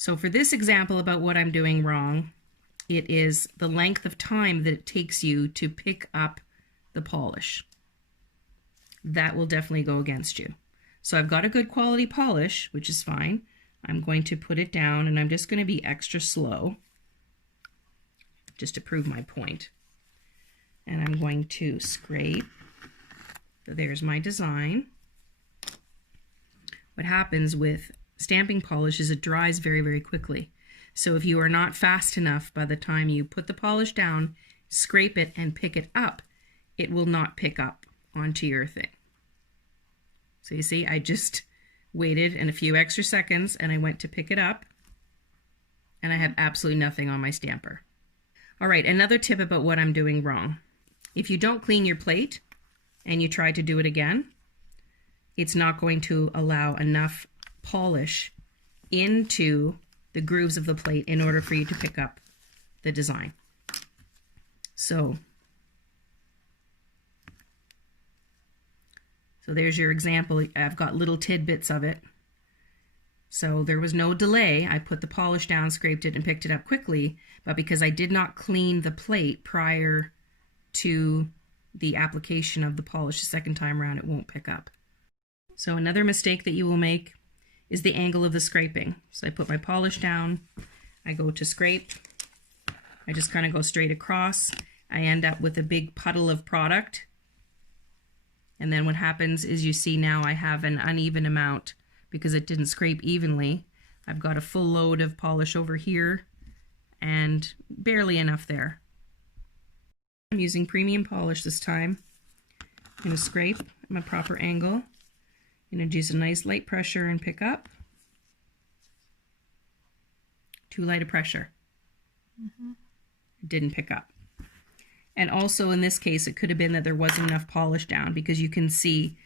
So for this example about what I'm doing wrong, it is the length of time that it takes you to pick up the polish. That will definitely go against you. So I've got a good quality polish, which is fine. I'm going to put it down and I'm just going to be extra slow just to prove my point. And I'm going to scrape. So there's my design. What happens with stamping polish is it dries very, very quickly. So if you are not fast enough by the time you put the polish down, scrape it and pick it up, it will not pick up onto your thing. So you see, I just waited in a few extra seconds and I went to pick it up and I have absolutely nothing on my stamper. All right, another tip about what I'm doing wrong. If you don't clean your plate and you try to do it again, it's not going to allow enough polish into the grooves of the plate in order for you to pick up the design. So there's your example. I've got little tidbits of it. So there was no delay. I put the polish down, scraped it, and picked it up quickly. But because I did not clean the plate prior to the application of the polish the second time around, it won't pick up. So another mistake that you will make is the angle of the scraping. So I put my polish down, I go to scrape, I just kind of go straight across. I end up with a big puddle of product. And then what happens is you see now I have an uneven amount because it didn't scrape evenly. I've got a full load of polish over here and barely enough there. I'm using premium polish this time. I'm going to scrape at my proper angle. I'm going to use a nice light pressure and pick up. Too light a pressure. It didn't pick up. And also in this case, it could have been that there wasn't enough polish down because you can see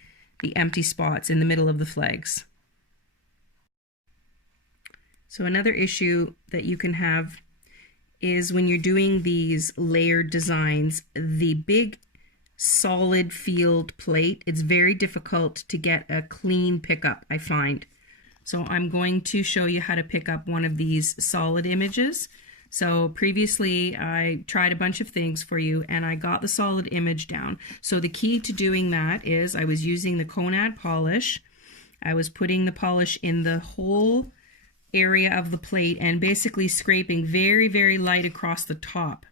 the empty spots in the middle of the flags. So another issue that you can have is when you're doing these layered designs, the big solid field plate, it's very difficult to get a clean pickup, I find. So I'm going to show you how to pick up one of these solid images. So previously I tried a bunch of things for you and I got the solid image down. So the key to doing that is I was using the Konad polish. I was putting the polish in the whole area of the plate and basically scraping very, very light across the top.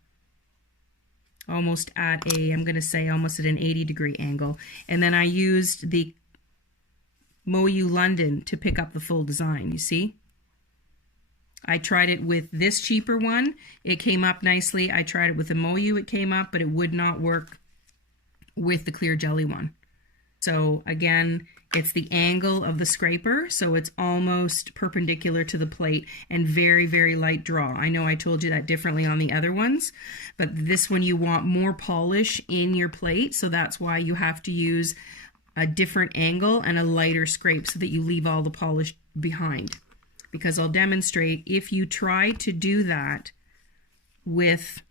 Almost at I'm going to say almost at an 80-degree angle. And then I used the Moyu London to pick up the full design, you see? I tried it with this cheaper one. It came up nicely. I tried it with the Moyu, it came up, but it would not work with the clear jelly one. So again, it's the angle of the scraper, so it's almost perpendicular to the plate and very, very light draw. I know I told you that differently on the other ones, but this one you want more polish in your plate, so that's why you have to use a different angle and a lighter scrape so that you leave all the polish behind. Because I'll demonstrate if you try to do that with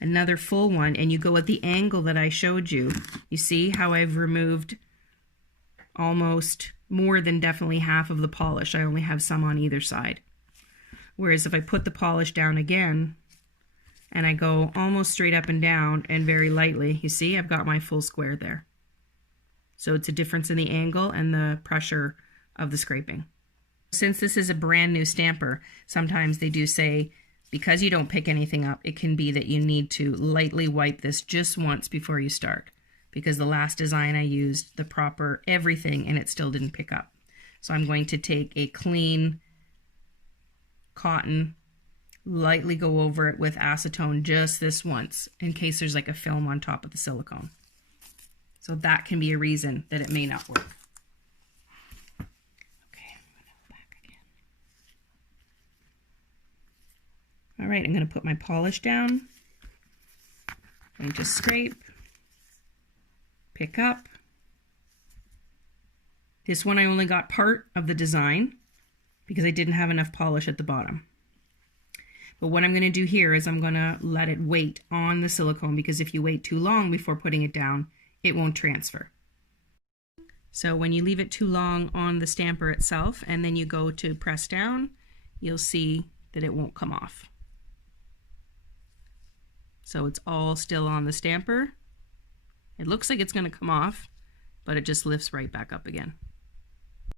another full one and you go at the angle that I showed you, you see how I've removed almost more than definitely half of the polish. I only have some on either side. Whereas if I put the polish down again and I go almost straight up and down and very lightly, you see I've got my full square there. So it's a difference in the angle and the pressure of the scraping. Since this is a brand new stamper, sometimes they do say because you don't pick anything up, it can be that you need to lightly wipe this just once before you start. Because the last design I used the proper everything and it still didn't pick up. So I'm going to take a clean cotton, lightly go over it with acetone just this once in case there's like a film on top of the silicone. So that can be a reason that it may not work. Okay, I'm going to go back again. All right, I'm going to put my polish down. I'm going to scrape. Pick up. This one I only got part of the design because I didn't have enough polish at the bottom. But what I'm going to do here is I'm going to let it wait on the silicone because if you wait too long before putting it down, it won't transfer. So when you leave it too long on the stamper itself and then you go to press down, you'll see that it won't come off. So it's all still on the stamper. It looks like it's going to come off, but it just lifts right back up again.